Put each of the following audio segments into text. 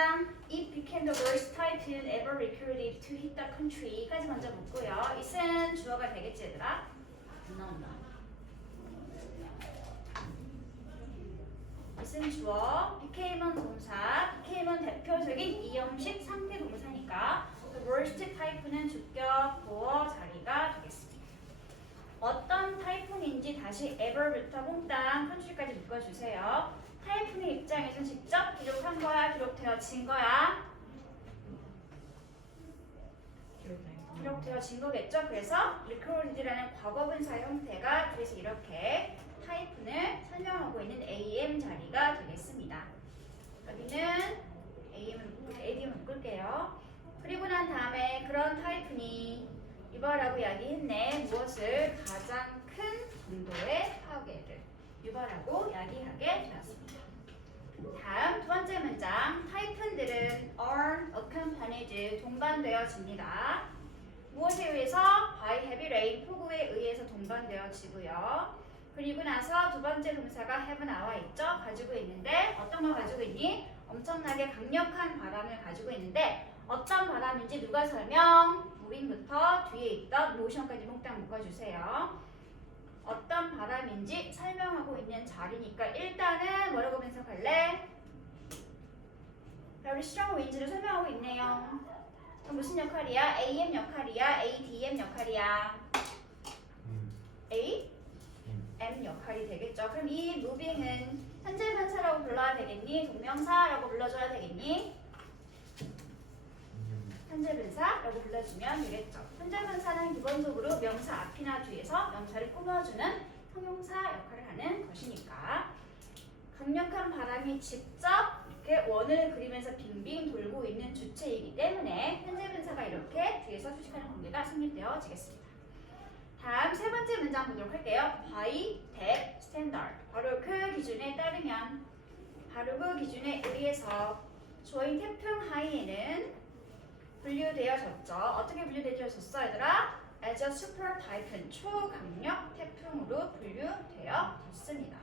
문장 It became the worst typhoon ever recorded to hit the country까지 먼저 묻고요. it은 주어가 되겠지 얘들아? 안 나온다. it은 주어, became은 동사, became은 대표적인 이형식 상대 동사니까 the worst typhoon은 주격, 보어 자리가 되겠습니다. 어떤 타이푼인지 다시 ever부터 몽땅 country까지 묶어주세요. 타이푼의 입장에서 직접 기록한 거야? 기록되어진 거야? 기록되어진 거겠죠? 그래서 recorded라는 과거분사 형태가 그래서 이렇게 타이푼을 설명하고 있는 AM 자리가 되겠습니다. 여기는 ADM을 묶을게요. 그리고 난 다음에 그런 타이푼이 유발하고 야기했네. 무엇을? 가장 큰 정도의 파괴를 유발하고 야기하게 되었습니다. 다음 두 번째 문장 타이푼들은 are accompanied 동반되어집니다. 무엇에 의해서? by heavy rain 폭우에 의해서 동반되어지고요. 그리고 나서 두 번째 동사가 have 나와 있죠. 가지고 있는데 어떤 걸 가지고 있니? 엄청나게 강력한 바람을 가지고 있는데 어떤 바람인지 누가 설명? 우린부터 뒤에 있던 모션까지 몽땅 묶어주세요. 어떤 바람인지 설명하고 있는 자리니까 일단은 뭐라고 분석할래? 우리 strong wind를 설명하고 있네요. 그럼 무슨 역할이야? AM 역할이야? ADM 역할이야? A? M 역할이 되겠죠. 그럼 이 moving은 현재 분사라고 불러야 되겠니? 동명사라고 불러줘야 되겠니? 현재 분사라고 불러주면 되겠죠. 현재 분사는 기본적으로 명사 앞이나 뒤에서 명사를 꾸며주는 형용사 역할을 하는 것이니까 강력한 바람이 직접 이렇게 원을 그리면서 빙빙 돌고 있는 주체이기 때문에 현재 분사가 이렇게 뒤에서 수식하는 관계가 성립되어지겠습니다. 다음 세 번째 문장 보도록 할게요. by that standard. 바로 그 기준에 따르면 바로 그 기준에 의해서 조인 태풍 하이에는 분류되어졌죠. 어떻게 분류되어졌어 얘들아? as a super typhoon, 초강력 태풍으로 분류되어졌습니다.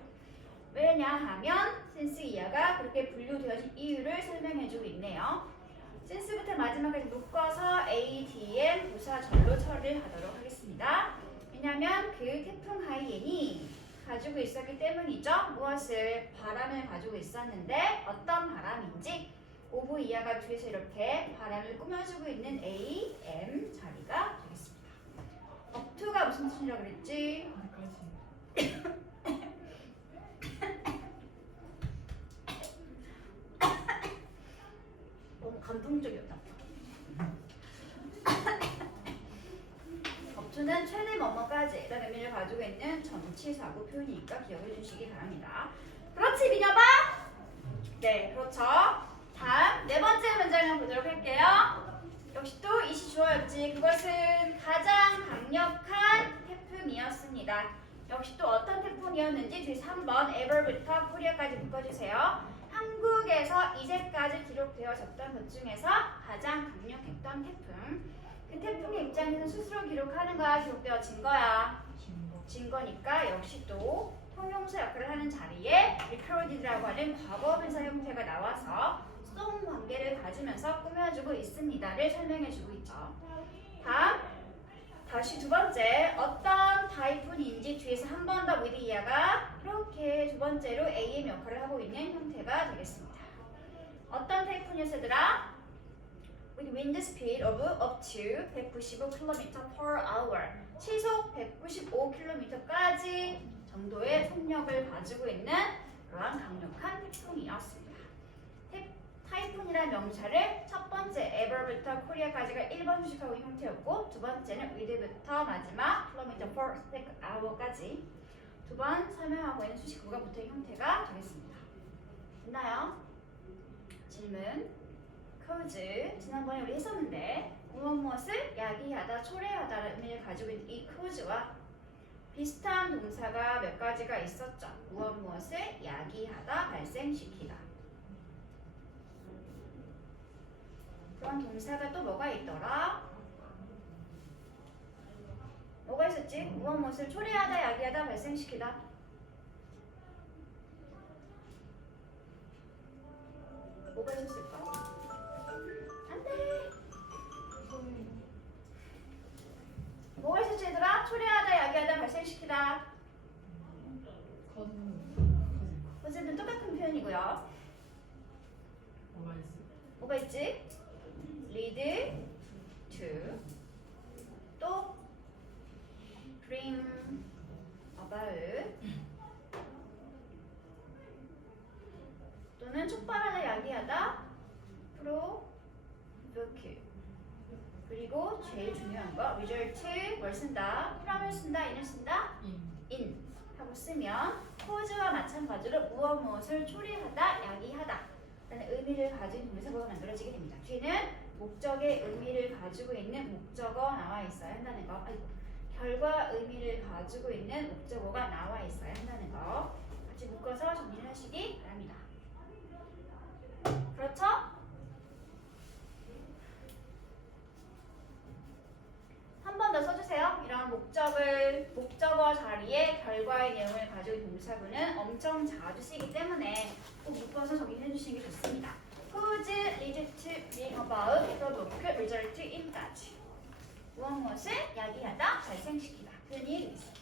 왜냐하면 since 이하가 그렇게 분류되어진 이유를 설명해주고 있네요. since부터 마지막까지 묶어서 ADM 부사절로 처리를 하도록 하겠습니다. 왜냐하면 그 태풍 하이엔이 가지고 있었기 때문이죠. 무엇을? 바람을 가지고 있었는데 어떤 바람인지 오브 이하가 뒤에서 이렇게 바람을 꾸며주고 있는 A, M 자리가 되겠습니다. up to가 무슨 뜻이라고 그랬지? 너무 감동적이었다. up to는 최대 뭐뭐까지 라는 의미를 가지고 있는 전치사구 표현이니까 기억해 주시기 바랍니다. 그렇지 민혁아? 네, 그렇죠. 다음 네 번째 문장을 보도록 할게요. 역시 또 이시 주어였지. 그것은 가장 강력한 태풍이었습니다. 역시 또 어떤 태풍이었는지 뒤에서 한번 ever부터 코리아까지 묶어주세요. 한국에서 이제까지 기록되어졌던 것 중에서 가장 강력했던 태풍. 그 태풍의 입장에서 스스로 기록하는 거야? 기록되어진 거야? 증거니까 역시 또 형용사 역할을 하는 자리에 recorded라고 하는 과거분사 형태가 나와서 수동 관계를 가지면서 꾸며주고 있습니다를 설명해주고 있죠. 다음 다시 두 번째 어떤 타이푼인지 뒤에서 한 번 더 with 이하가 이렇게 두 번째로 AM 역할을 하고 있는 형태가 되겠습니다. 어떤 타이푼이었더라? with wind speed of up to 195km/h 시속 195km까지 정도의 속력을 가지고 있는 그러한 강력한 태풍이었습니다. 타이푼이라는 명사를 첫 번째 ever부터 코리아까지가 1번 수식하고 형태였고 두 번째는 with부터 마지막 km/h까지 두 번 설명하고 있는 수식구가 붙은 형태가 되겠습니다. 됐나요? 질문 cause 지난번에 우리 했었는데 무엇을 야기하다, 초래하다라는 의미를 가지고 있는 이 cause와 비슷한 동사가 몇 가지가 있었죠. 무엇을 야기하다, 발생시키다. 그런 동사가 또 뭐가 있더라? 뭐가 있었지? 무엇을 초래하다, 야기하다, 발생시키다. 뭐가 있었을까? 초래하다, 야기하다, 발생시키다. 건 어쨌든 똑같은 표현이고요. 뭐가 있어? 뭐가 있지? lead to, 또 bring about, 또는 촉발하다, 야기하다, provoke. 그리고 제일 중요한 거 result, 뭘 쓴다? from을 쓴다, in을 쓴다? in 하고 쓰면 cause와 마찬가지로 무엇을 초래하다, 야기하다 라는 의미를 가진 동사가 만들어지게 됩니다. 뒤에는 목적의 의미를 가지고 있는 목적어 나와 있어야 한다는 거. 아이고, 결과 의미를 가지고 있는 목적어가 나와 있어야 한다는 거. 같이 묶어서 정리를 하시기 바랍니다. 그렇죠? 한 번 더 써주세요. 이런 목적어 자리에 결과의 내용을 가지고 있는 동사구는 엄청 자주 쓰이기 때문에 꼭 묶어서 정리해 주시는 게 좋습니다. Whose lead to bring about, provoke, result in까지. 무엇을 야기하다, 발생시키다. 표현이 되겠습니다.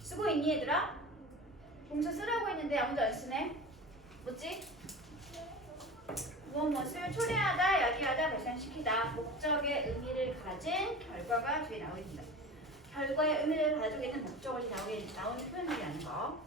쓰고 있니 얘들아? 동사 쓰라고 했는데 아무도 안 쓰네. 뭐지? 무엇을 초래하다, 야기하다, 발생시키다. 목적의 의미를 가진 결과가 뒤에 나오게 된다. 결과의 의미를 가지고 있는 목적어이 나오는 표현이라는 거.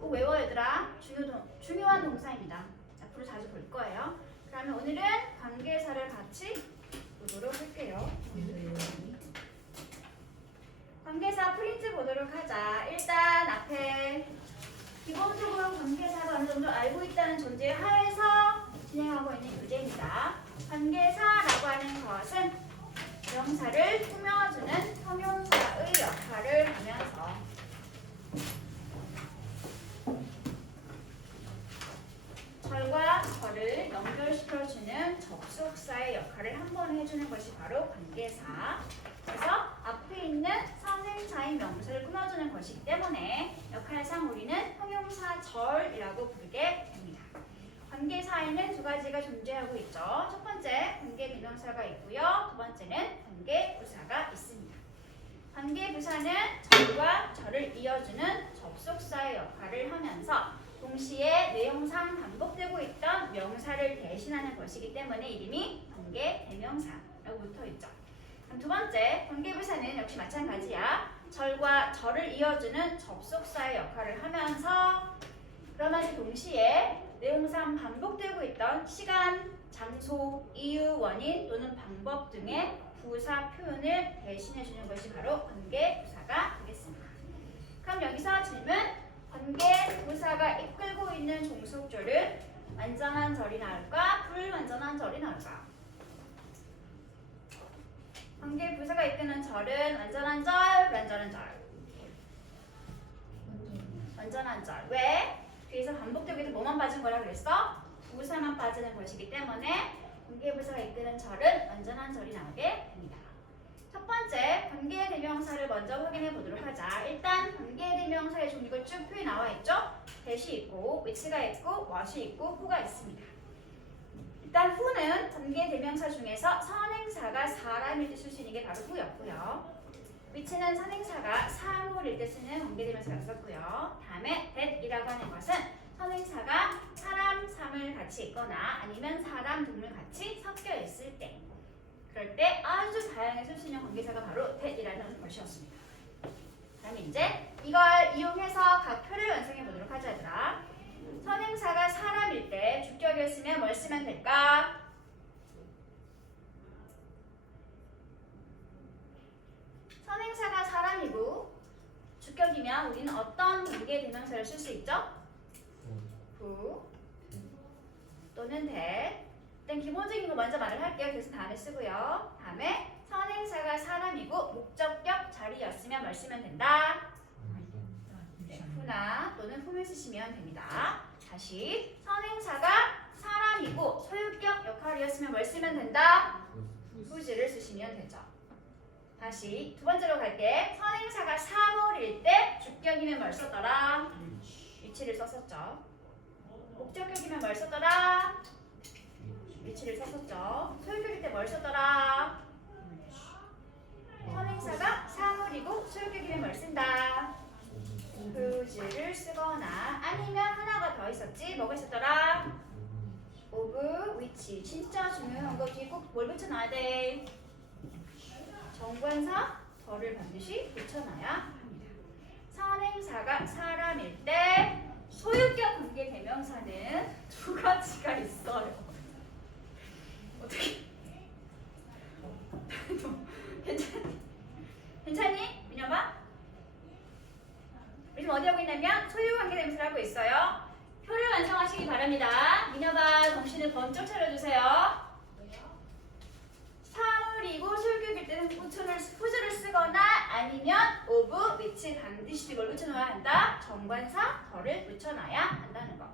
꼭 외워 얘들아. 중요한 동사입니다. 앞으로 자주 볼 거예요. 그러면 오늘은 관계사를 같이 보도록 할게요. 관계사 프린트 보도록 하자. 일단 앞에 기본적으로 관계사가 어느 정도 알고 있다는 존재 하에서 진행하고 있는 교재입니다. 관계사라고 하는 것은 명사를 꾸며주는 형용사의 역할을 하면서 절과 절을 연결시켜주는 접속사의 역할을 한 번 해주는 것이 바로 관계사. 그래서 앞에 있는 선행사인 명사를 꾸며주는 것이기 때문에 역할상 우리는 형용사 절이라고 부르게 됩니다. 관계사에는 두 가지가 존재하고 있죠. 첫 번째 관계대명사가 있고요. 두 번째는 관계부사가 있습니다. 관계부사는 절과 절을 이어주는 접속사의 역할을 하면서 동시에 내용상 반복되고 있던 명사를 대신하는 것이기 때문에 이름이 관계대명사라고 붙어있죠. 두 번째, 관계부사는 역시 마찬가지야. 절과 절을 이어주는 접속사의 역할을 하면서 그러면서 동시에 내용상 반복되고 있던 시간, 장소, 이유, 원인 또는 방법 등의 부사 표현을 대신해주는 것이 바로 관계부사가 되겠습니다. 그럼 여기서 질문. 관계부사가 이끌고 있는 종속절은 완전한 절이 나올까? 불완전한 절이 나올까? 관계부사가 이끄는 절은 완전한 절, 불완전한 절. 완전한 절. 왜? 뒤에서 반복되고 있는 뭐만 빠진 거라 그랬어? 부사만 빠지는 것이기 때문에 관계부사가 이끄는 절은 완전한 절이 나오게 됩니다. 첫 번째, 관계대명사를 먼저 확인해 보도록 하자. 일단 관계대명사의 종류가 쭉 표에 나와 있죠? 대시 있고, which가 있고, what이 있고, who가 있습니다. 일단 who는 관계대명사 중에서 선행사가 사람일 때 쓸 수 있는 게 바로 who였고요. which는 선행사가 사물일 때 쓰는 관계대명사가 있었고요. 다음에 that이라고 하는 것은 선행사가 사람, 사물 같이 있거나 아니면 사람, 동물 같이 섞여 있을 때, 그럴 때 아주 다양하게 쓸 수 있는 관계사가 바로 that이라는 것이었습니다. 그럼 이제 이걸 이용해서 각 표를 완성해 보도록 하자 얘들아. 선행사가 사람일 때 주격이었으면 뭘 쓰면 될까? 선행사가 사람이고 주격이면 우리는 어떤 관계대명사를 쓸 수 있죠? 후 또는 that. 일단 기본적인 거 먼저 말을 할게요. 그래서 다음에 쓰고요. 다음에 선행사가 사람이고 목적격 자리였으면 뭘 쓰면 된다? 네, 후나 또는 whom을 쓰시면 됩니다. 다시 선행사가 사람이고 소유격 역할이었으면 뭘 쓰면 된다? whose를 쓰시면 되죠. 다시 두 번째로 갈게. 선행사가 사물일 때 주격이면 뭘 썼더라? 위치를 썼었죠. 목적격이면 뭘 썼더라? 위치를 썼었죠. 소유격일 때 뭘 썼더라? 선행사가 사물이고 소유격이면 뭘 쓴다? whose를 쓰거나 아니면 하나가 더 있었지. 뭐가 있었더라? of, which. 진짜 중요한 거 뒤에 꼭 뭘 붙여놔야 돼? 정관사 더를 반드시 붙여놔야 합니다. 선행사가 사람일 때 소유격 관계 대명사는 두 가지가 있어요. 어떻게? 괜찮니? 민혁아? 우리 지금 어디 하고 있냐면 소유 관계 대명사를 하고 있어요. 표를 완성하시기 바랍니다. 민혁아, 정신을 번쩍 차려주세요. 사물이고 소유격일 때는 whose를 쓰거나 아니면 of, which 반드시 뭘 붙여놔야 한다? 정관사 더를 붙여놔야 한다는 거.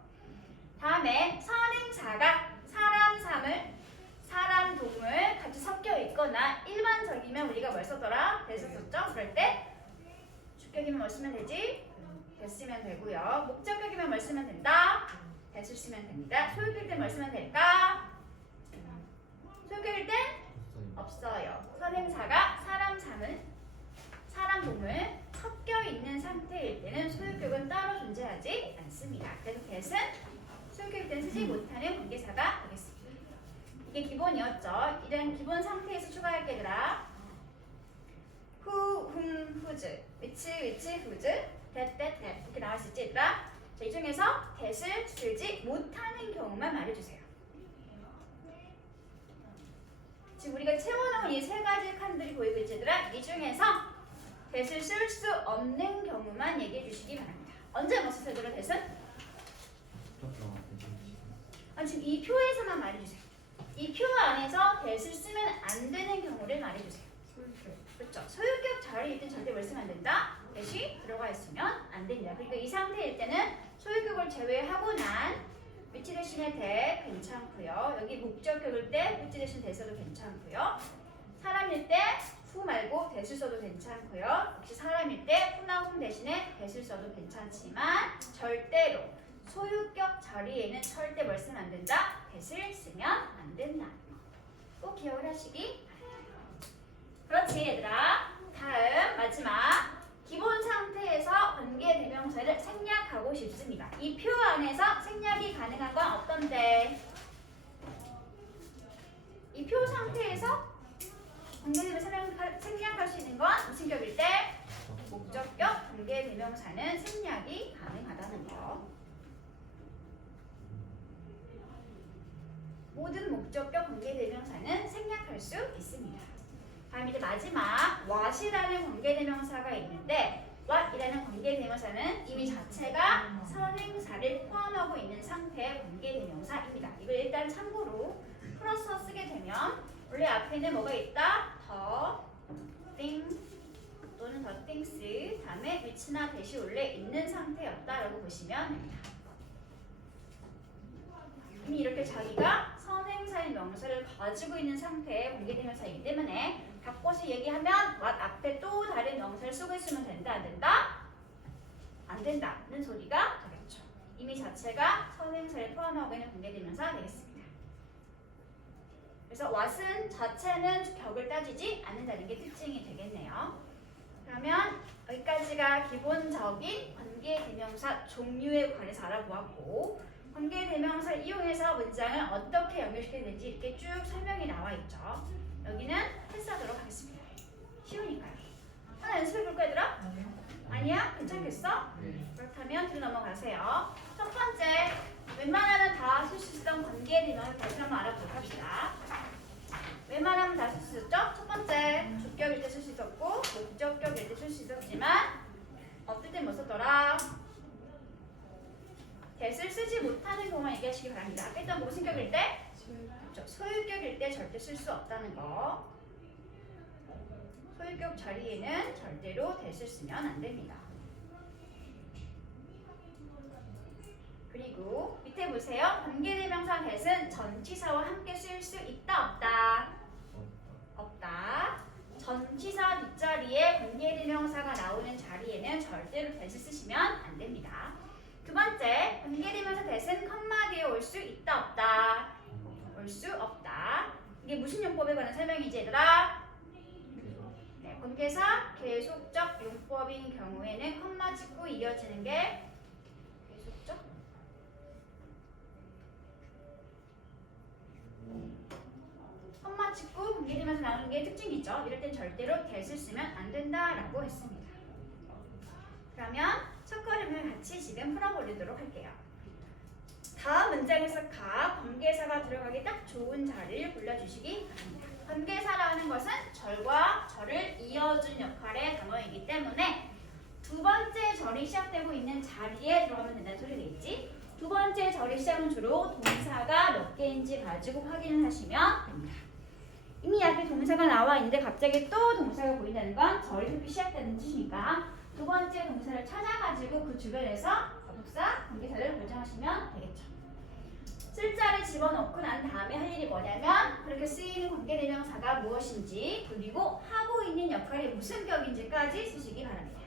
다음에 선행사가 사람, 사물, 사람, 동물 같이 섞여 있거나 일반적이면 우리가 뭘 썼더라? 대서 썼죠? 그럴 때 주격이면 뭘 쓰면 되지? 대서 쓰면 되고요. 목적격이면 뭘 쓰면 된다? 대서 쓰면 됩니다. 소유격일 때 뭘 쓰면 될까? 소유격일 때 없어요. 선행사가 사람, 사물, 사람, 동물 섞여 있는 상태일 때는 소유격은 따로 존재하지 않습니다. 그래서 that은 소유격일 때는 쓰지 못하는 관계사가 되겠습니다. 이게 기본이었죠. 이런 기본 상태에서 추가할 게 얘들아. who, whom, whose, which, whose, that 이렇게 나올 수 있지 얘들아. 자, 이 중에서 that을 쓰지 못하는 경우만 말해주세요. 지금 우리가 채워놓은 이 세 가지 칸들이 보이고 있지 얘들아. 이 중에서 that을 쓸 수 없는 경우만 얘기해 주시기 바랍니다. 언제 뭐 쓰세요 얘들아 that은? 지금 이 표에서만 말해주세요. 이 표 안에서 that을 쓰면 안 되는 경우를 말해주세요. 그렇죠. 소유격 자리일 땐 절대 뭘 쓰면 안 된다? that이 들어가 있으면 안 됩니다. 그러니까 이 상태일 때는 소유격을 제외하고 난 which 대신에 that 괜찮고요. 여기 목적격일 때 which 대신 that 써도 괜찮고요. 사람일 때 who 말고 that을 써도 괜찮고요. 역시 사람일 때 who나 whom 대신에 that을 써도 괜찮지만 절대로 소유격 자리에는 절대 뭘 쓰면 안 된다? that을 쓰면 안 된다. 꼭 기억을 하시기 바랍니다. 그렇지 얘들아. 다음 마지막. 기본 상태에서 관계대명사를 생략하고 싶습니다. 이 표 안에서 생략이 가능한 건 어떤데? 이 표 상태에서 관계대명사 생략할 수 있는 건 무슨 격일 때? 목적격 관계대명사는 생략이 가능하다는 거. 모든 목적격 관계대명사는 생략할 수 있습니다. 다음 이제 마지막 what이라는 관계대명사가 있는데 what이라는 관계대명사는 이미 자체가 선행사를 포함하고 있는 상태의 관계대명사입니다. 이걸 일단 참고로 풀어서 쓰게 되면 원래 앞에는 뭐가 있다? the, thing 또는 the things 다음에 which나 that이 원래 있는 상태였다라고 보시면 됩니다. 이미 이렇게 자기가 선행사인 명사를 가지고 있는 상태의 관계대명사이기 때문에 바꿔서 얘기하면 what 앞에 또 다른 명사를 쓰고 있으면 된다 안 된다? 안 된다는 소리가 되겠죠. 이미 자체가 선행사를 포함하고 있는 관계대명사 되겠습니다. 그래서 what은 자체는 격을 따지지 않는다는 게 특징이 되겠네요. 그러면 여기까지가 기본적인 관계대명사 종류에 관해서 알아보았고 관계대명사를 이용해서 문장을 어떻게 연결시켜야 되는지 이렇게 쭉 설명이 나와 있죠. 여기는 패스하도록 하겠습니다. 쉬우니까요. 하나 연습해 볼까 얘들아? 아니야? 괜찮겠어? 그렇다면 뒤로 넘어가세요. 첫 번째, 웬만하면 다 쓸 수 있었던 관계대명을 다시 한번 알아보도록 합시다. 웬만하면 다 쓸 수 있었죠? 첫 번째, 주격일 때 쓸 수 있었고 목적격일 때 쓸 수 있었지만 어떨 땐 못 썼더라? 대을 쓰지 못하는 경우만 얘기하시기 바랍니다. 아까 했던 무슨 격일 때? 그렇죠. 소유격일 때 절대 쓸 수 없다는 거. 소유격 자리에는 절대로 대을 쓰면 안 됩니다. 그리고 밑에 보세요. 관계대명사 대은 전치사와 함께 쓸 수 있다 없다? 없다. 전치사 뒷자리에 관계대명사가 나오는 자리에는 절대로 대을 쓰시면 안 됩니다. 두 번째, 관계대명사 대은 컴마 뒤에 올 수 있다 없다? 올 수 없다. 이게 무슨 용법에 관한 설명이지 얘들아? 네, 관계사 계속적 용법인 경우에는 컴마 찍고 이어지는 게 계속적 컴마 찍고 관계대명사 나오는 게 특징이죠. 이럴 땐 절대로 대을 쓰면 안 된다라고 했습니다. 그러면 첫 걸음을 같이 지금 풀어보도록 할게요. 다음 문장에서 가 관계사가 들어가기 딱 좋은 자리를 골라주시기 바랍니다. 관계사라는 것은 절과 절을 이어준 역할의 단어이기 때문에 두 번째 절이 시작되고 있는 자리에 들어가면 된다는 소리겠지? 두 번째 절이 시작은 주로 동사가 몇 개인지 가지고 확인을 하시면 됩니다. 이미 앞에 동사가 나와 있는데 갑자기 또 동사가 보인다는 건 절이 그렇게 시작되는 뜻이니까 두 번째 동사를 찾아가지고 그 주변에서 접속사, 관계사를 고정하시면 되겠죠. 쓸자를 집어넣고 난 다음에 할 일이 뭐냐면 그렇게 쓰이는 관계대명사가 무엇인지 그리고 하고 있는 역할이 무슨 격인지까지 쓰시기 바랍니다.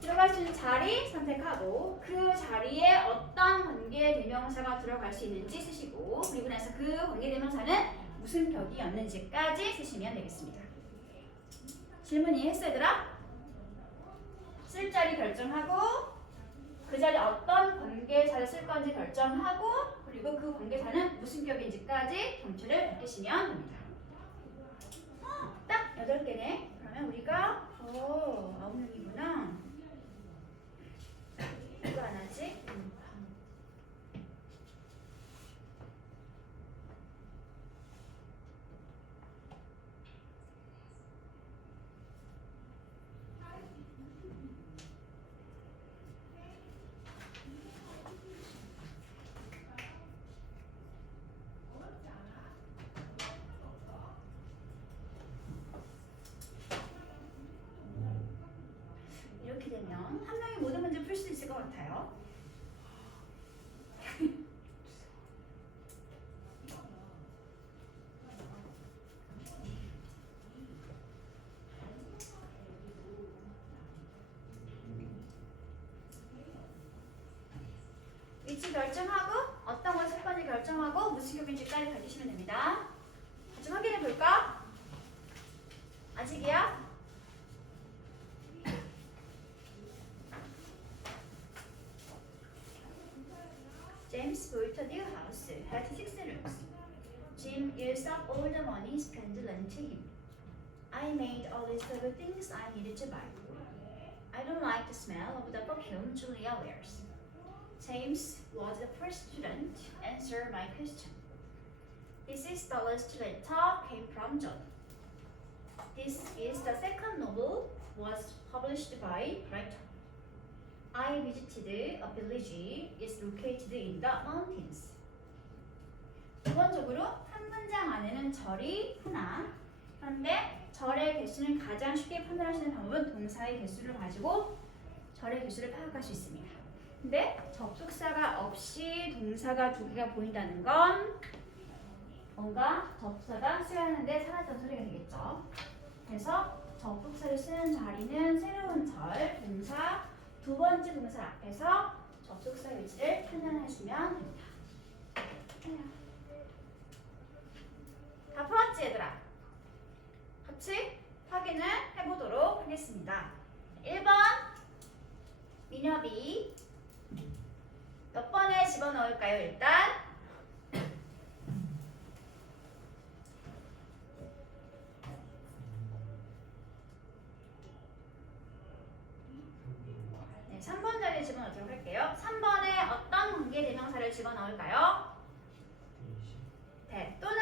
들어갈 수 있는 자리 선택하고 그 자리에 어떤 관계대명사가 들어갈 수 있는지 쓰시고 그리고 나서 그 관계대명사는 무슨 격이었는지까지 쓰시면 되겠습니다. 질문 이해했어 얘들아? 쓸 자리 결정하고 그 자리에 어떤 관계사를 쓸 건지 결정하고 그리고 그 관계사는 무슨 격인지까지 경추를 밝히시면 됩니다. 딱 8개네. 그러면 우리가 9명이구나. 이거 안 하지? 이렇게 되면 한 명이 모든 문제 풀 수 있을 것 같아요. 위치 결정하고 어떤 걸 쓸 건지 결정하고 무슨 격인지까지 밝히시면 됩니다. 좀 확인해 볼까? 아직이야? James built a new house, had 6 rooms. Jim used up all the money spent lent to him. I made a list of the things I needed to buy. I don't like the smell of the perfume Julia wears. James was the first student to answer my question. This is the last letter came from John. This is the second novel was published by writer. I visited a village is located in the mountains. 기본적으로 한 문장 안에는 절이 하나. 그런데 절의 개수는 가장 쉽게 판단할 수 있는 방법은 동사의 개수를 가지고 절의 개수를 파악할 수 있습니다. 근데 접속사가 없이 동사가 2개가 보인다는 건 뭔가 접속사가 써야 하는데 사라졌다는 소리가 되겠죠. 그래서 접속사를 쓰는 자리는 새로운 절, 동사, 두 번째 동사 앞에서 접속사 위치를 판단해주면 됩니다. 다 풀었지 얘들아? 같이 확인을 해보도록 하겠습니다. 1번 민혁이 몇 번에 집어넣을까요? 일단 네, 3번 자리에 집어넣도록 할게요. 해주세요. 3번에 어떤 관계대명사를 집어넣을까요? that 또는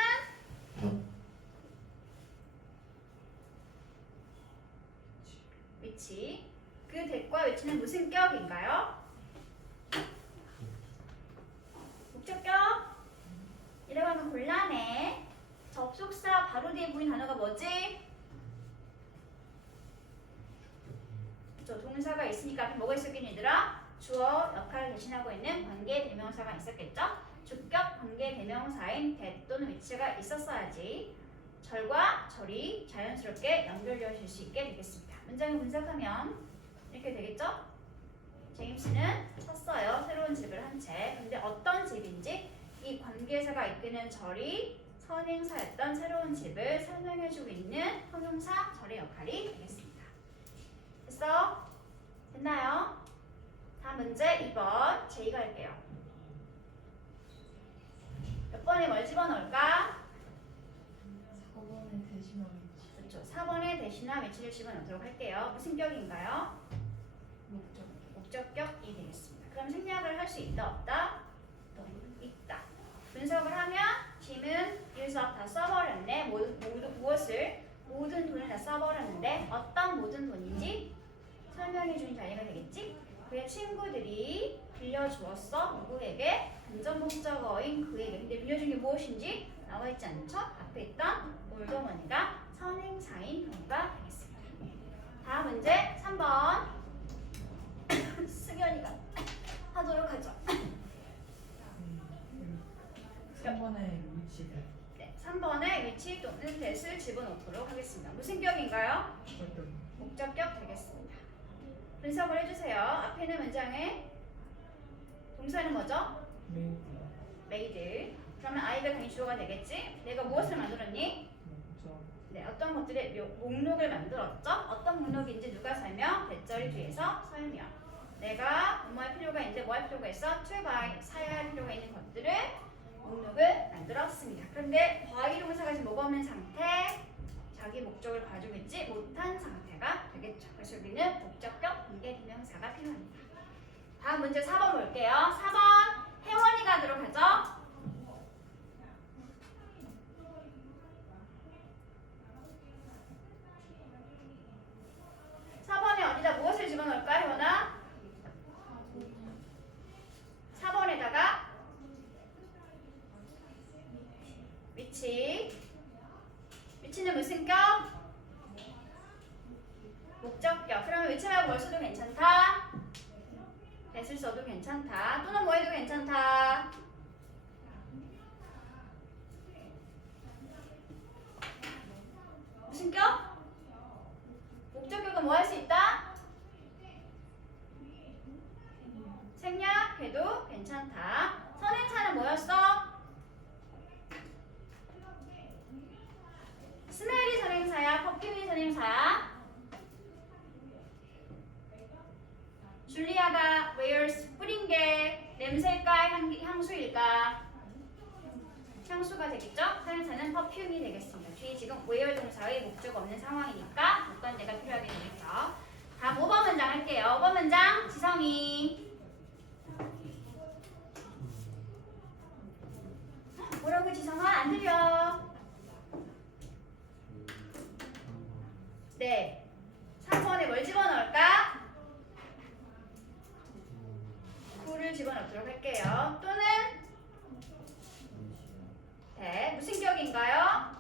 which. 그 that과 which는 무슨 격인가요? 목적격. 이라고 하면 곤란해. 접속사 바로 뒤에 보인 단어가 뭐지? 그쵸, 동사가 있으니까 앞에 뭐가 있었긴 얘들아? 주어 역할을 대신하고 있는 관계 대명사가 있었겠죠? 주격 관계 대명사인 that 또는 which가 있었어야지 절과 절이 자연스럽게 연결되어질 수 있게 되겠습니다. 문장을 분석하면 이렇게 되겠죠? 제임스는 샀어요. 새로운 집을 한 채. 근데 어떤 집인지 이 관계사가 이끄는 절이 선행사였던 새로운 집을 설명해주고 있는 형용사 절의 역할이 되겠습니다. 됐어? 됐나요? 다음 문제 2번 제이가 할게요. 몇 번에 뭘 집어넣을까? 4번에 대신하고 있지. 그렇죠. 4번에 대신한 위치를 집어넣도록 할게요. 무슨 격인가요? 목적. 목적격이 되겠습니다. 그럼 생략을 할 수 있다 없다? 있다. 분석을 하면 짐은 유서 다 써버렸네. 무엇을? 모든 돈을 다 써버렸는데 어떤 모든 돈인지 설명해주는 자리가 되겠지? 그의 친구들이 빌려주었어. 누구에게? 간접 목적어인 그에게. 근데 빌려준 게 무엇인지 나와있지 않죠? 앞에 있던 올더머니가 선행사인 경우가 되겠습니다. 다음 문제 3번 승현이가 하도록 하죠. 3번에 위치를. 네, 3번에 위치 또는 that을 집어넣도록 하겠습니다. 무슨 격인가요? 목적. 목적격 되겠습니다. 분석을 해주세요. 앞에 있는 문장에 동사는 뭐죠? 메이드. made. 그러면 I가 당연히 주어가 되겠지? 내가 무엇을 만들었니? 목적. 네, 어떤 것들의 목록을 만들었죠? 어떤 목록인지 누가 설명? 대절이 뒤에서 설명. 내가 뭐 할 필요가 있는데 뭐 할 필요가 있어? to buy, 사야 할 필요가 있는 것들을 목록을 만들었습니다. 그런데 by 동사가 지금 뭐가 없는 상태? 자기 목적을 가지고 있지 못한 상태가 되겠죠. 그래서 여기는 목적격 관계대명사가 필요합니다. 다음 문제 4번 볼게요. 4번 혜원이가 하도록 하죠. 4번에 어디다 무엇을 집어넣을까 혜원아? 4번에다가 위치. 위치는 무슨 격? 목적격. 그러면 위치 말고 뭘 써도 괜찮다? that을 써도 괜찮다. 또는 뭐 해도 괜찮다? 무슨 격? 목적격은 뭐 할 수 있다? 생략해도 괜찮다. 선행사는 뭐였어? 스멜이 선행사야? 퍼퓸이 선행사야? 줄리아가 wears 뿌린 게 냄새일까? 향수일까? 향수가 되겠죠? 선행사는 퍼퓸이 되겠습니다. 뒤에 지금 wear 동사의 목적 없는 상황이니까 목관대가 필요하게 되겠죠. 다음 5번 문장 할게요. 5번 문장 지성이 뭐라고 지성아? 안 들려. 네. 3번에 뭘 집어넣을까? 구를 집어넣도록 할게요. 또는 네. 무슨 격인가요?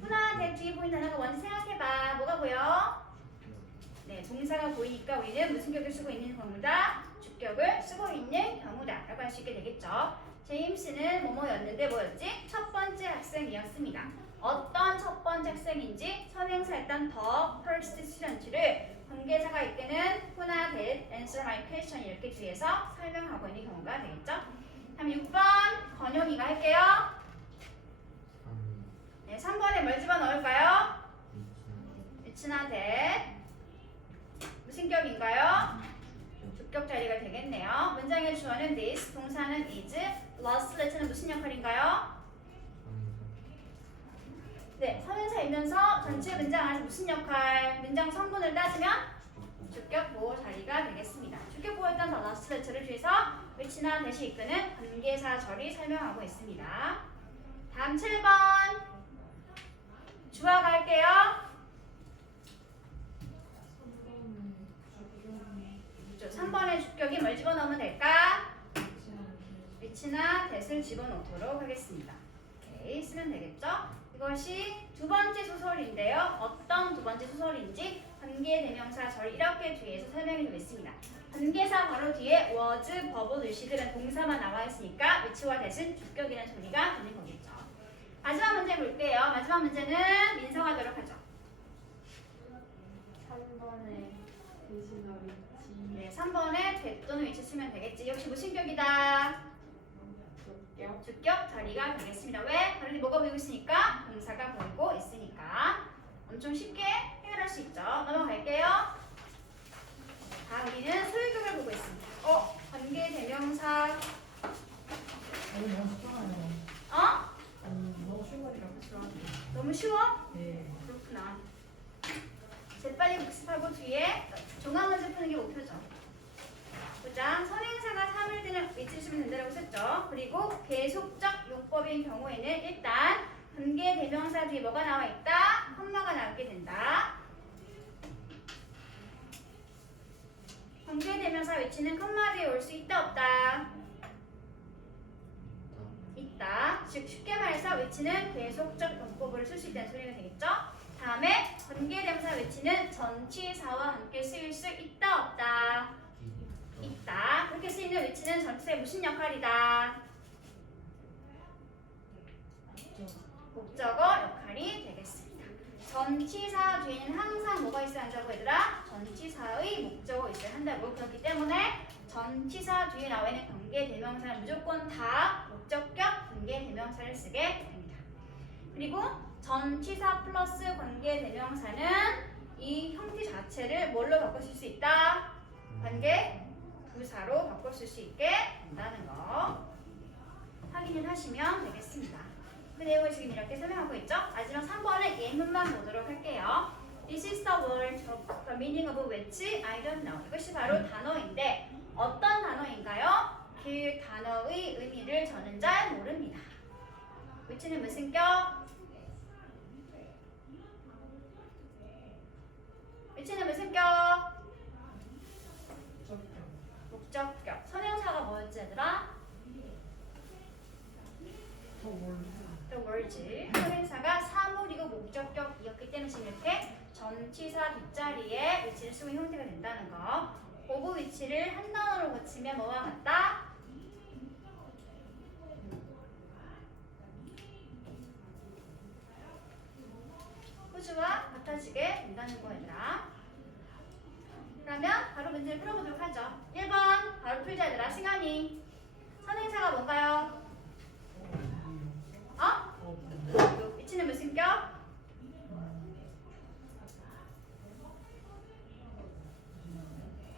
훈아, 대 뒤에 보인 단어가 뭔지 생각해봐. 뭐가 보여? 네, 동사가 보이니까 우리는 무슨 격을 쓰고 있는 경우다? 주격을 쓰고 있는 경우다 라고 할 수 있게 되겠죠. 제임스는 뭐뭐였는데 뭐였지? 첫 번째 학생이었습니다. 어떤 첫 번째 학생인지 선행사였던 the first student를 관계사가 이끄는 훈아, that, answer my question 이렇게 뒤에서 설명하고 있는 경우가 되겠죠. 다음 6번 건영이가 할게요. 네, 3번에 뭘 집어넣을까요? 위치나 that. 무슨 격인가요? 주격 자리가 되겠네요. 문장의 주어는 this, 동사는 is, last letter는 무슨 역할인가요? 네, 선행사이면서 전체 문장 안에서 무슨 역할? 문장 성분을 따지면 주격 보호 자리가 되겠습니다. 주격 보호했던 더 러스트 레터를 주의해서 which나 대시 이끄는 관계사 절이 설명하고 있습니다. 다음 7번 주어 갈게요. 3번의 주격이 뭘 집어넣으면 될까? which나 that을 집어넣도록 하겠습니다. 오케이, 쓰면 되겠죠? 이것이 두 번째 소설인데요. 어떤 두 번째 소설인지 관계대명사 절 이렇게 뒤에서 설명해 주겠습니다. 관계사 바로 뒤에 was, verb, 의식이라는 동사만 나와 있으니까 which와 that은 주격이라는 소리가 되는 거겠죠. 마지막 문제 볼게요. 마지막 문제는 민성하도록 하죠. 3번에 대신어 위치. 네, 3번에 that 또는 which 쓰면 되겠지. 역시 무슨 격이다? 주격 자리가 되겠습니다. 왜? 바로 뭐가 보이고 있으니까? 동사가 보이고 있으니까. 엄청 쉽게 해결할 수 있죠. 넘어갈게요. 자, 우리는 소유격을 보고 있습니다. 관계대명사. 너무 쉽잖아요. 어? 너무 쉬운 거니까 그렇죠. 너무 쉬워? 네. 그렇구나. 재빨리 복습하고 뒤에 종합 문제 푸는 게 목표죠. 보자. 선행사가 3을 드는 위치를 쓰면 된다고 썼죠. 그리고 계속적 용법인 경우에는 일단 관계대명사 뒤에 뭐가 나와 있다? 컴마가 나오게 된다. 관계대명사 위치는 컴마 뒤에 올 수 있다 없다? 있다. 즉 쉽게 말해서 위치는 계속적 용법으로 쓸 수 있다는 소리가 되겠죠. 다음에 관계대명사 위치는 전치사와 함께 쓰일 수 있다 없다? 있다. 그렇게 쓰이는 위치는 전치사의 무슨 역할이다? 목적어 역할이 되겠습니다. 전치사 뒤에는 항상 뭐가 있어야 한다고 얘들아? 전치사의 목적어 있어야 한다고. 그렇기 때문에 전치사 뒤에 나와 있는 관계대명사는 무조건 다 목적격 관계대명사를 쓰게 됩니다. 그리고 전치사 플러스 관계대명사는 이 형태 자체를 뭘로 바꾸실 수 있다? 관계 부사로 바꿔 쓸 수 있게 된다는 거 확인을 하시면 되겠습니다. 그 내용을 지금 이렇게 설명하고 있죠. 마지막 3번의 예문만 보도록 할게요. This is the word, the meaning of which I don't know. 이것이 바로 단어인데 어떤 단어인가요? 그 단어의 의미를 저는 잘 모릅니다. which는 무슨 격? which는 무슨 격? 목적격. 선행사가 뭐였지 얘들아? The words. 선행사가 사물이고 목적격이었기 때문에 지금 이렇게 전치사 뒷자리에 위치를 쓰고 있는 형태가 된다는 거. 오브 위치를 한 단어로 고치면 뭐와 같다? 호주와 같아지게 된다는 거 얘들아. 그러면 바로 문제를 풀어보도록 하죠. 1번 바로 풀자 얘들아. 시간이 선행사가 뭔가요? 위치는 무슨 격?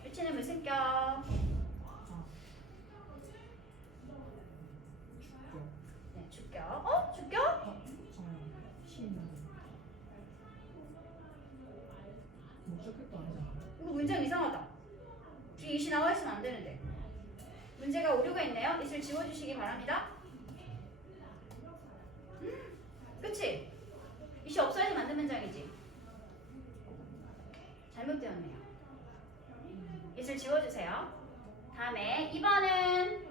위치는 무슨 격? 네, 주격. 주격? 목적격도 아니잖아. 이거 문제가 이상하다. 뒤에 이시 나와 있으면 안 되는데. 문제가 오류가 있네요. 이를 지워주시기 바랍니다. 그치? 이시 없어야지 만든 문장이지. 잘못되었네요. 이를 지워주세요. 다음에 2번은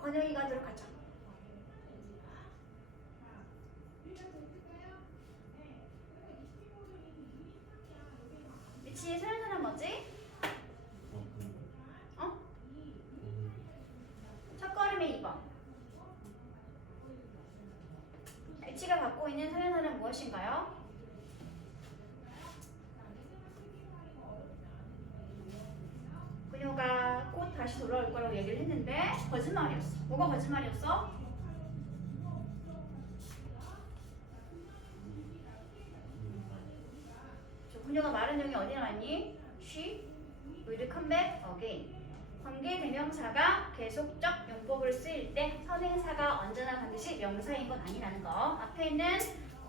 건영이가 하도록 하죠. 위치에 서는 사람 뭐지? 첫걸음의 2번. 위치가 갖고 있는 서연사는 무엇인가요? 그녀가 곧 다시 돌아올 거라고 얘기를 했는데 거짓말이었어. 뭐가 거짓말이었어? 그녀가 말한 내용이 어디 나왔니? She will come back again. 관계대명사가 계속적 용법을 쓰일 때 선행사가 언제나 반드시 명사인 건 아니라는 거. 앞에 있는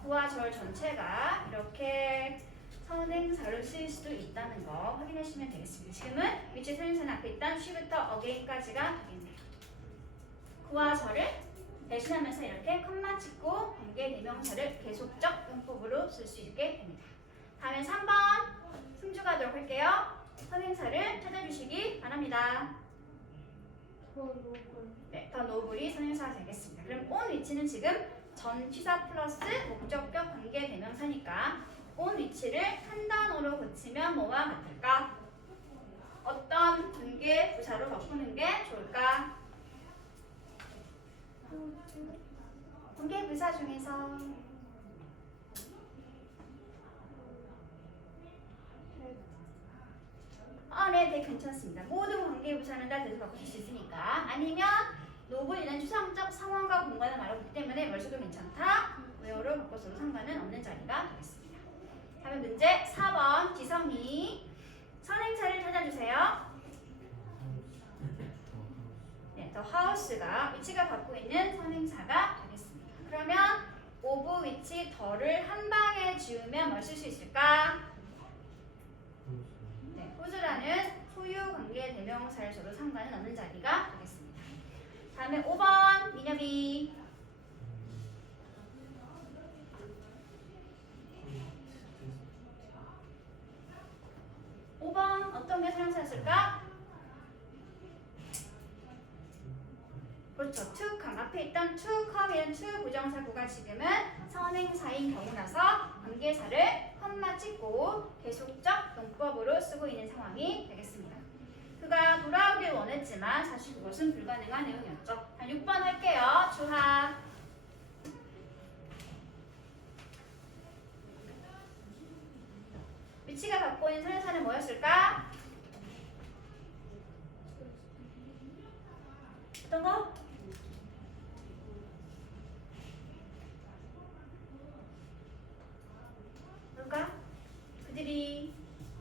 구와 절 전체가 이렇게 선행사로 쓰일 수도 있다는 거 확인하시면 되겠습니다. 지금은 위치 선행사는 앞에 있던 she부터 again까지가 되겠네요. 구와 절을 대신하면서 이렇게 컴마 찍고 관계대명사를 계속적 용법으로 쓸 수 있게 됩니다. 다음에 3번 승주 가도록 할게요. 선행사를 찾아주시기 바랍니다. 네, 더 노블이 선행사가 되겠습니다. 그럼 on 위치는 지금 전치사 플러스 목적격 관계대명사니까 on 위치를 한 단어로 고치면 뭐와 같을까? 어떤 관계 부사로 바꾸는 게 좋을까? 관계 부사 중에서 네, 괜찮습니다. 모든 관계 부사는 다 대서 바꾸실 수 있으니까. 아니면 노블이는 추상적 상황과 공간을 말하기 때문에 뭘 써도 괜찮다. where로 바꿔서도 상관은 없는 자리가 되겠습니다. 다음 문제 4번 지성이 선행사를 찾아주세요. 네, the house가 위치가 갖고 있는 선행사가 되겠습니다. 그러면 of 위치 더를 한 방에 지우면 뭘 쓸 수 있을까? 네, whose라는 소유 관계 대명사를 써도 상관은 없는 자리가 되겠습니다. 다음에 5번 민혁이 5번 어떤 게 선행사였을까? 그렇죠. to come 앞에 있던 to come이란 to 부정사구가 지금은 선행사인 경우라서 관계사를 컴마 찍고 계속적 용법으로 쓰고 있는 상황이 되겠습니다. 그가 돌아오길 원했지만 사실 그것은 불가능한 내용이었죠. 6번 할게요. 주하 위치가 갖고 있는 선행사는 뭐였을까? 어떤 거? 뭘까? 그들이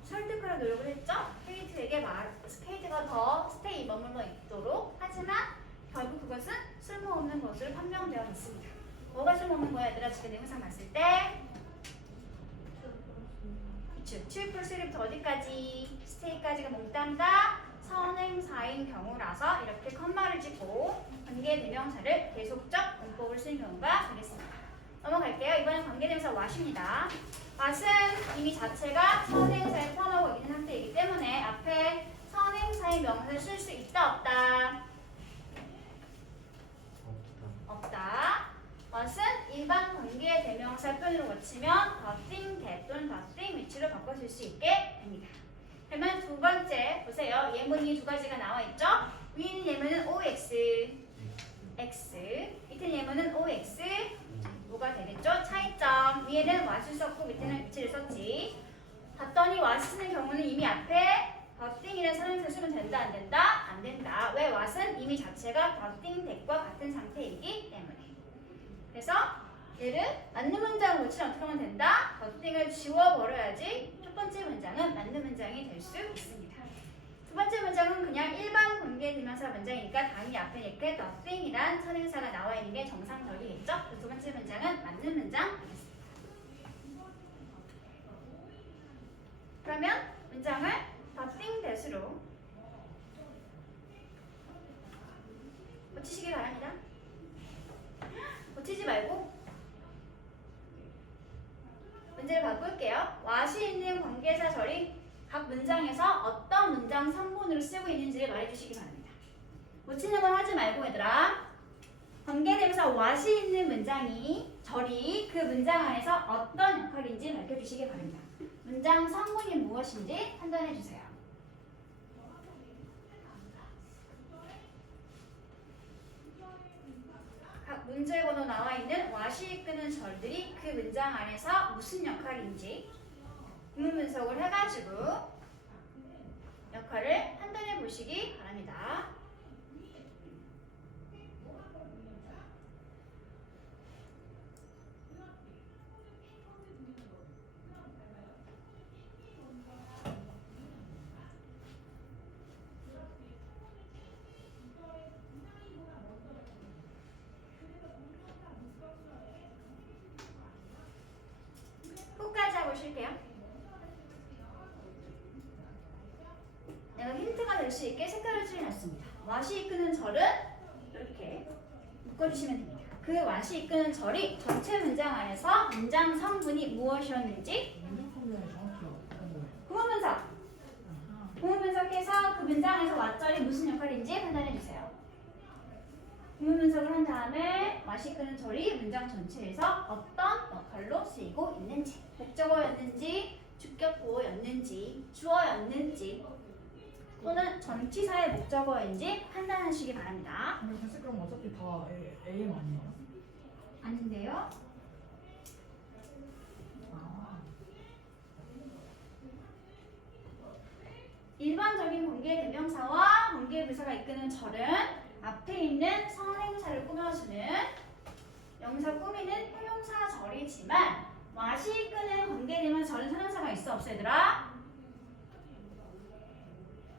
설득하려 노력을 했죠? 케이트가 더 스테이 머물러 있도록. 하지만 결국 그것은 쓸모없는 것으로 판명되어 있습니다. 뭐가 쓸모없는 거야 얘들아? 지금 내용상 봤을 때 그쵸. 7 플러스 1부터 어디까지? 스테이까지가 몽땅 선행사인 경우라서 이렇게 컴마를 찍고 관계대명사를 계속적 문법을 쓰는 경우가 되겠습니다. 넘어갈게요. 이번엔 관계대명사 what입니다. what은 이미 자체가 선행사에 포함하고 있는 상태이기 때문에 앞에 선행사의 명사를 쓸 수 있다 없다? 없다. what은 일반 관계대명사 표현으로 고치면 the thing, that 또는 the thing 위치로 바꿔 쓸 수 있게 됩니다. 그러면 두 번째 보세요. 예문이 두 가지가 나와 있죠? 위에 있는 예문은 OX, X. 밑에 예문은 OX, 뭐가 되겠죠? 차이점. 위에는 what을 썼고 밑에는 위치를 썼지. 봤더니 what 쓰는 경우는 이미 앞에 the thing이라는 선행사 쓰면 된다 안 된다? 안 된다. 왜 what은 이미 자체가 the thing, that과 같은 상태이기 때문에. 그래서 얘를 맞는 문장으로 고치면 어떻게 하면 된다? the thing을 지워버려야지 첫 번째 문장은 맞는 문장이 될 수 있습니다. 두 번째 문장은 그냥 일반 관계대명사 문장이니까 당연히 앞에 이렇게 the thing이란 선행사가 나와 있는 게 정상적이겠죠? 두 번째 문장은 맞는 문장 되겠습니다. 그러면 문장을 the thing that으로 고치시기 바랍니다. 고치지 말고 문제를 바꿀게요. what이 있는 관계사 절이 각 문장에서 어떤 문장 성분으로 쓰고 있는지를 말해주시기 바랍니다. 고치는 건 하지 말고 얘들아. 관계대명사 what이 있는 문장이 절이 그 문장 안에서 어떤 역할인지 밝혀주시기 바랍니다. 문장 성분이 무엇인지 판단해주세요. 각 문제 번호 나와 있는 what이 이끄는 절들이 그 문장 안에서 무슨 역할인지 구문 분석을 해가지고 역할을 판단해 보시기 바랍니다. 문자가 될 수 있게 색깔을 칠해놨습니다. 와시 이끄는 절은 이렇게 묶어주시면 됩니다. 그 와시 이끄는 절이 전체 문장 안에서 문장 성분이 무엇이었는지 문장 판단이 정확히 어떤 거예요? 구문 분석. 아하. 구문 분석해서 그 문장에서 왓절이 무슨 역할인지 판단해주세요. 구문 분석을 한 다음에 와시 이끄는 절이 문장 전체에서 어떤 역할로 쓰이고 있는지, 목적어였는지, 주격보였는지, 주어였는지, 또는 전치사의 목적어인지 판단하시기 바랍니다. 근데 사실 그럼 어차피 다 AM 아니에요? 아닌데요? 아. 일반적인 관계대명사와 관계부사가 이끄는 절은 앞에 있는 선행사를 꾸며주는 명사 꾸미는 형용사 절이지만 와시 이끄는 관계대명사는 선행사가 있어 없어 얘들아?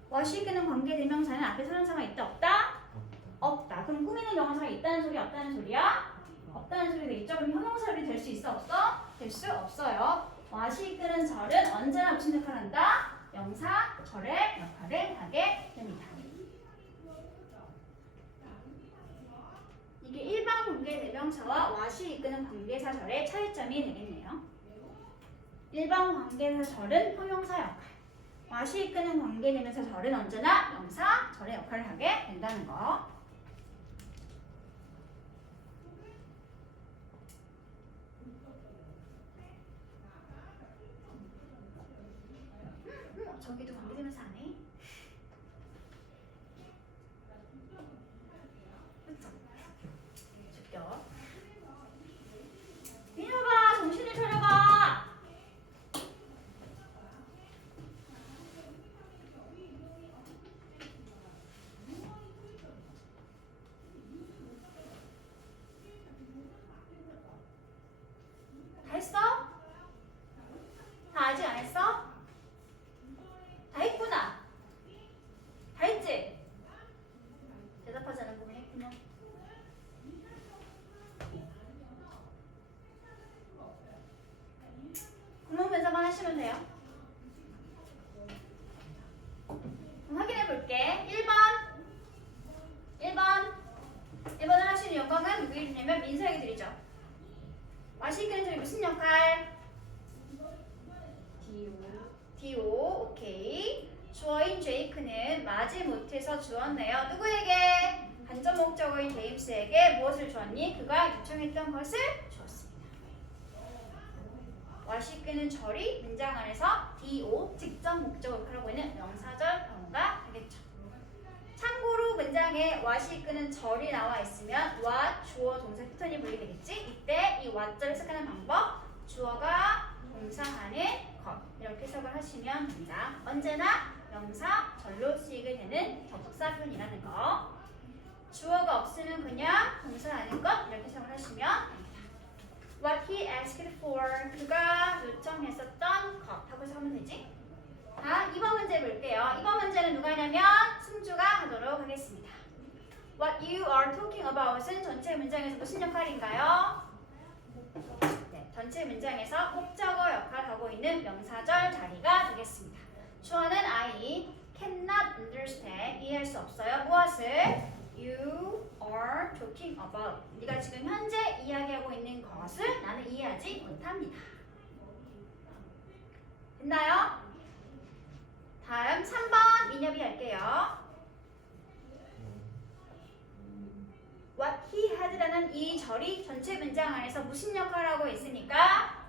와시 이끄는 관계대명사는 앞에 선행사가 있다 없다? 없다. 그럼 꾸미는 명사가 있다는 소리 없다는 소리야? 없다는 소리가 있죠? 그럼 형용사절이 될 수 있어 없어? 될 수 없어요. 와시 이끄는 절은 언제나 무슨 역할을 한다? 명사, 절의 역할을 하게 됩니다. 이게 일반 관계대명사와 와시 이끄는 관계사절의 차이점이 되겠네요. 일반 관계사절은 형용사 역할, 와시 이끄는 관계대명사절은 언제나 명사, 절의 역할을 하게 된다는 거. 저기도 관계대명사 안 해? 그쵸? 주격. 민혁아 정신을 차려봐. 다 했어? 다 아직 안 했어? 다 했구나. 다 했지? 대답하지 않은 부분 했구나. 구문 분석만 하시면 돼요. 그럼 확인해 볼게. 1번을 하시는 영광은 누구에게 주냐면 민서에게 드리죠. 와시 이끄는 절이 무슨 역할? 디오. 오케이. 주어인 제이크는 마지못해서 주었네요. 누구에게? 간접 목적어인 제임스에게 무엇을 주었니? 그가 요청했던 것을 주었습니다. 와시 이끄는 절이 문장 안에서 DO 직접 목적어로 하고 있는 명사절 병가 되겠죠. 참고로 문장에 와시 이끄는 절이 나와 있으면 what 주어 동사 패턴이 분리 되겠지. 이때 이 what절을 해석하는 방법, 주어가 동사하는 것 이렇게 해석을 하시면 됩니다. 언제나 명사 절로 쓰이게 되는 접속사편이라는 거. 주어가 없으면 그냥 동사하는 것 이렇게 해석을 하시면 됩니다. What he asked for 그가 요청했었던 것 하고 해석하면 되지. 자, 2번 문제 볼게요. 2번 문제는 누가 하냐면 승주가 하도록 하겠습니다. What you are talking about은 전체 문장에서 무슨 역할인가요? 네, 전체 문장에서 목적어 역할을 하고 있는 명사절 자리가 되겠습니다. 주어는 I cannot understand 이해할 수 없어요. 무엇을? You are talking about 네가 지금 현재 이야기하고 있는 것을 나는 이해하지 못합니다. 됐나요? 다음 3번 민엽이 할게요. What he had라는 이 절이 전체 문장 안에서 무슨 역할을 하고 있으니까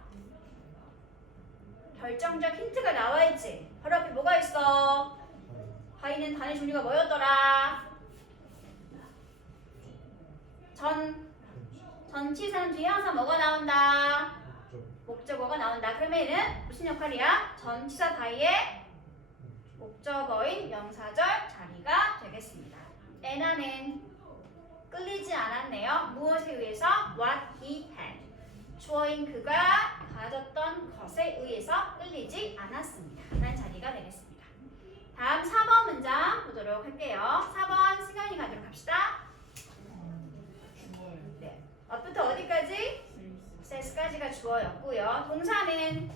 결정적 힌트가 나와 있지. 바로 앞에 뭐가 있어? 바이는 단의 종류가 뭐였더라? 전치사는 뒤에 항상 뭐가 나온다? 목적어가 나온다. 그러면 얘는 무슨 역할이야? 전치사 바이의 목적어인 명사절 자리가 되겠습니다. 에나는 끌리지 않았네요. 무엇에 의해서? What he had. 주어인 그가 가졌던 것에 의해서 끌리지 않았습니다. 라는 자리가 되겠습니다. 다음 4번 문장 보도록 할게요. 4번 승현이 가도록 합시다. 주어예요. 네. 어부터 어디까지? says까지가 주어였고요. 동사는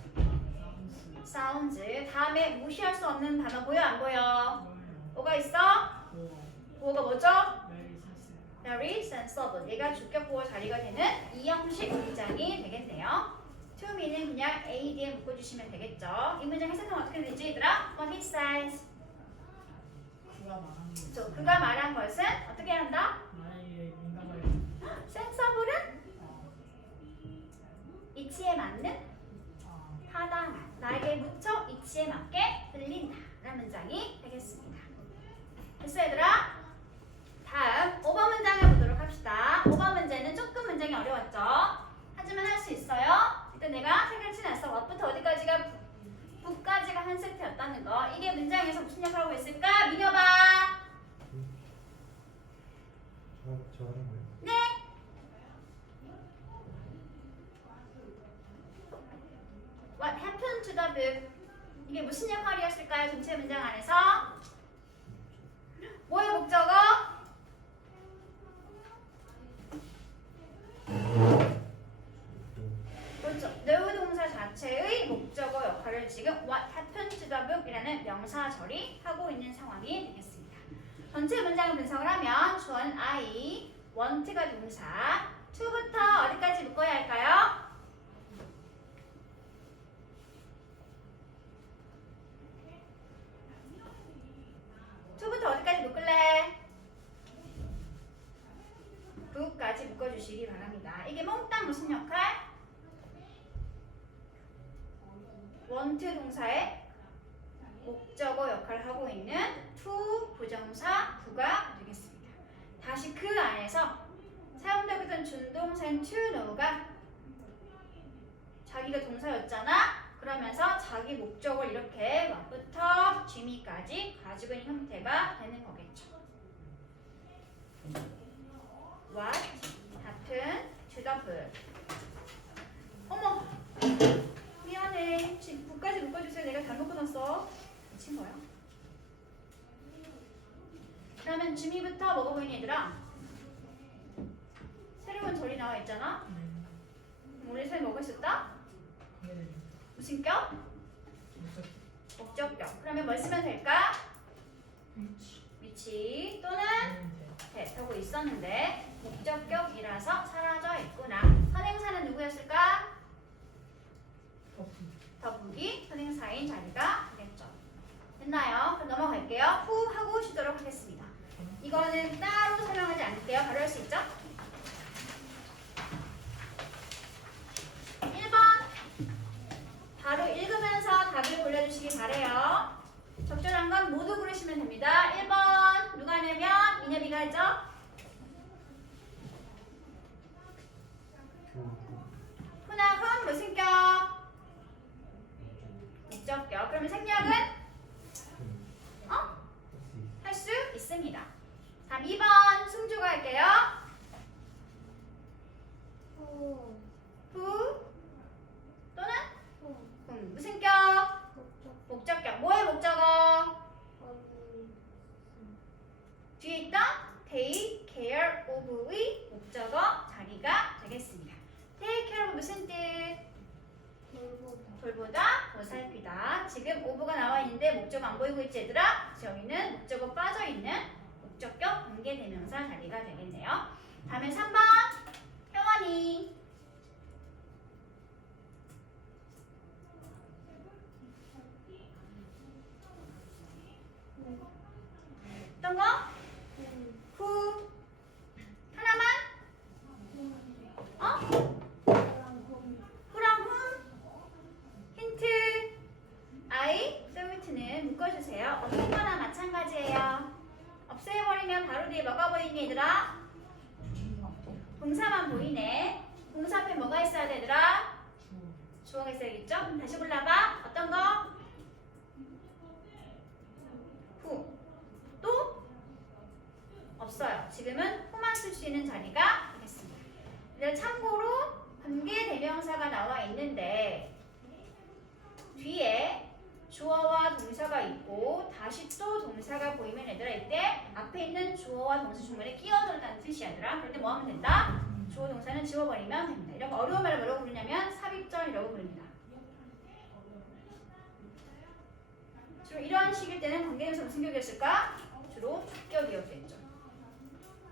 sounds. 다음에 무시할 수 없는 단어 보여 안 보여? 뭐가 있어? 오. 보어가 뭐죠? very sensitive. very sensible. 얘가 주격 보어 자리가 되는 이 형식 문장이 되겠네요. to me는 그냥 a, d에 묶어주시면 되겠죠. 이 문장 해석하면 어떻게 되지 얘들아? What he says. 그가 말한 게. 그가 말한 것은 어떻게 한다? 나에게 민감할. sensible은 아. 이치에 맞는 아. 타당한 나에게 무척 이치에 맞게 들린다 라는 문장이 되겠습니다. 됐어 얘들아? 다음 5번 문장을 보도록 합시다. 5번 문제는 조금 문장이 어려웠죠? 하지만 할 수 있어요. 일단 내가 책을 치놨어. what부터 어디까지가 부까지가 한 세트였다는 거. 이게 문장에서 무슨 역할을 하고 있을까? 민여봐. 저 하는 거예요? 네. What happened to the book? 이게 무슨 역할이었을까요? 전체 문장 안에서 뭐의 목적어? 그렇죠. no 동사 자체의 목적어 역할을 지금 what happened to the book 이라는 명사절이 하고 있는 상황이 되겠습니다. 전체 문장을 분석을 하면 주어는 I, want가 동사, to부터 어디까지 묶어야 할까요? to부터 어디까지 묶을래? to까지 묶어주시기 바랍니다. 이게 몽땅 무슨 역할? want 동사의 목적어 역할을 하고 있는 to 부정사 부가 되겠습니다. 다시 그 안에서 사용되고 있던 준동사인 to know가 자기가 동사였잖아. 그러면서 자기 목적을 이렇게 what부터 g미까지 가지고 있는 형태가 되는 거겠죠. What happened to the book? 어머! 미안해. 지금 북까지 묶어주세요. 내가 잘못 끊었어. 미친 거야. 그러면 주미부터 뭐가 보이니 얘들아? 새로운 절이 나와 있잖아. 우리 새 뭐가 있었다? 네. 무슨 격? 목적격. 그러면 뭘 쓰면 될까? 위치 또는 하고 있었는데 목적격이라서 사라져 있구나. 선행사는 누구였을까? 더북이 선행사인 자리가 되겠죠. 됐나요? 그럼 넘어갈게요. 후 하고 쉬도록 하겠습니다. 이거는 따로 설명하지 않을게요. 바로 할 수 있죠? 1번 바로 읽으면서 답을 골라주시기 바래요. 적절한 건 모두 고르시면 됩니다. 1번 누가 하냐면 민엽이가 하죠? 훈학은 무슨 격? 목적격. 그러면 생략은? 할 수 있습니다. 다음 2번 승주가 할게요. 후 또는 무슨 격? 목적격. 뭐의 목적어? 뒤에 있던 take care of의 목적어 자리가 되겠습니다. take care of 무슨 뜻? 돌보다, 보살피다. 지금 of가 나와 있는데 목적어 안 보이고 있지 얘들아? 여기는 목적어 빠져 있는 목적격 관계대명사 자리가 되겠네요. 다음에 3번 혜원이. 어떤 거? 후. 하나만? 후랑 후. 힌트. I, 소유트는 묶어주세요. 없는 거나 마찬가지예요. 없애버리면 바로 뒤에 뭐가 보이니 얘들아? 동사만 보이네. 동사 앞에 뭐가 있어야 돼 얘들아? 주어가 있어야겠죠? 그럼 다시 골라봐. 어떤 거? 후. 또? 없어요. 지금은 후만 쓸 수 있는 자리가 되겠습니다. 근데 참고로 관계대명사가 나와 있는데 뒤에 주어와 동사가 있고 다시 또 동사가 보이면 얘들아 이때 앞에 있는 주어와 동사 중간에 끼어들다는 뜻이야 얘들아. 그럴 때 뭐 하면 된다? 주어 동사는 지워버리면 됩니다. 이런 거 어려운 말을 뭐라고 부르냐면 삽입절이라고 부릅니다. 주로 이런 식일 때는 관계대명사 무슨 격이었을까? 주로 주격이었겠죠.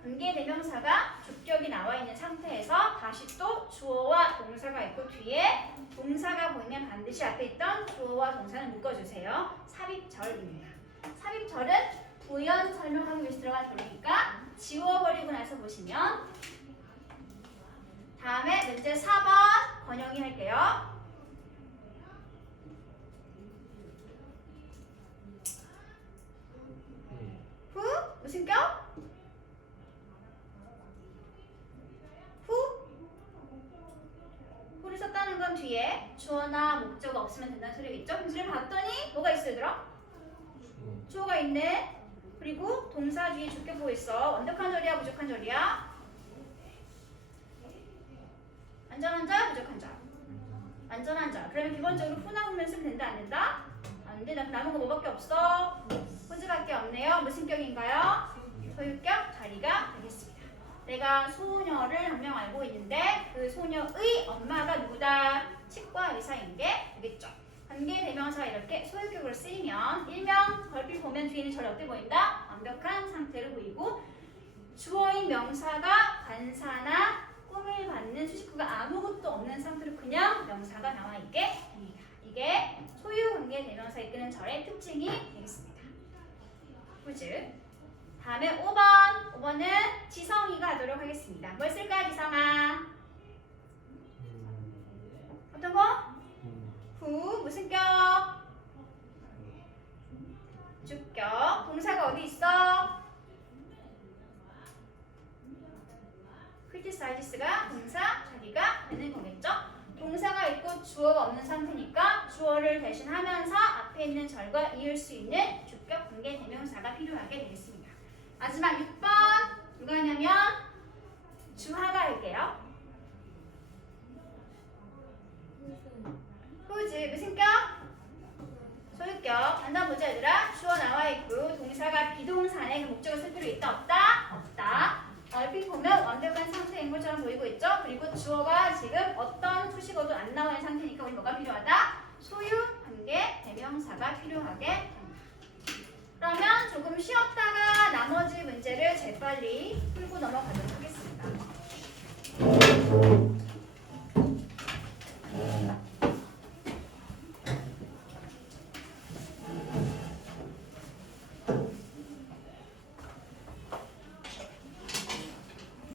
관계대명사가 주격이 나와 있는 상태에서 다시 또 주어와 동사가 있고 뒤에 동사가 보이면 반드시 앞에 있던 주어와 동사는 묶어주세요. 삽입절입니다. 삽입절은 부연 설명하기 위해서 들어간 절이니까 지워버리고 나서 보시면 다음에 문제 4번 권영이 할게요. 후? 무슨 격? 후? 후를 썼다는 건 뒤에 주어나 목적어 없으면 된다는 소리겠죠? 문제를 봤더니 뭐가 있어 얘들아? 주어가 있네. 그리고 동사 뒤에 주격 보고 있어. 완벽한 절이야 부족한 절이야? 완전한 절 부족한 절? 완전한 절. 그러면 기본적으로 후나 후면 쓰면 된다 안 된다? 안 돼. 남은 거 뭐밖에 없어? 후즈밖에 없네요. 무슨 격인가요? 소유격 자리가 되겠습니다. 내가 소녀를 한 명 알고 있는데 그 소녀의 엄마가 누구다? 치과 의사인 게 되겠죠. 관계대명사가 이렇게 소유격으로 쓰이면 일명 얼핏 보면 뒤에는 절 어때 보인다? 완벽한 상태로 보이고 주어인 명사가 관사나 꿈을 받는 수식구가 아무것도 없는 상태로 그냥 명사가 나와 있게 됩니다. 이게 소유관계대명사 이끄는 절의 특징이 되겠습니다. 후즈. 다음에 5번. 5번은 지성이가 하도록 하겠습니다. 뭘 쓸까요, 지성아? 어떤 거? 후. 무슨 격? 주격. 동사가 어디 있어? criticizes가 동사 자리가 되는 거겠죠? 동사가 있고 주어가 없는 상태니까 주어를 대신하면서 앞에 있는 절과 이을 수 있는 주격 관계 대명사가 필요하게 되겠습니다. 마지막 6번 누가 하냐면 주하가 할게요. 후즈 무슨 격? 소유격. 한번 보자 얘들아. 주어 나와 있고 동사가 비동사네. 그 목적을 쓸 필요 있다 없다? 없다. 얼핏 보면 완벽한 상태인 것처럼 보이고 있죠? 그리고 주어가 지금 어떤 수식어도 안 나와 있는 상태니까 우리 뭐가 필요하다? 소유, 관계, 대명사가 필요하게 됩니다. 그러면 조금 쉬었다가 나머지 문제를 재빨리 풀고 넘어가도록 하겠습니다.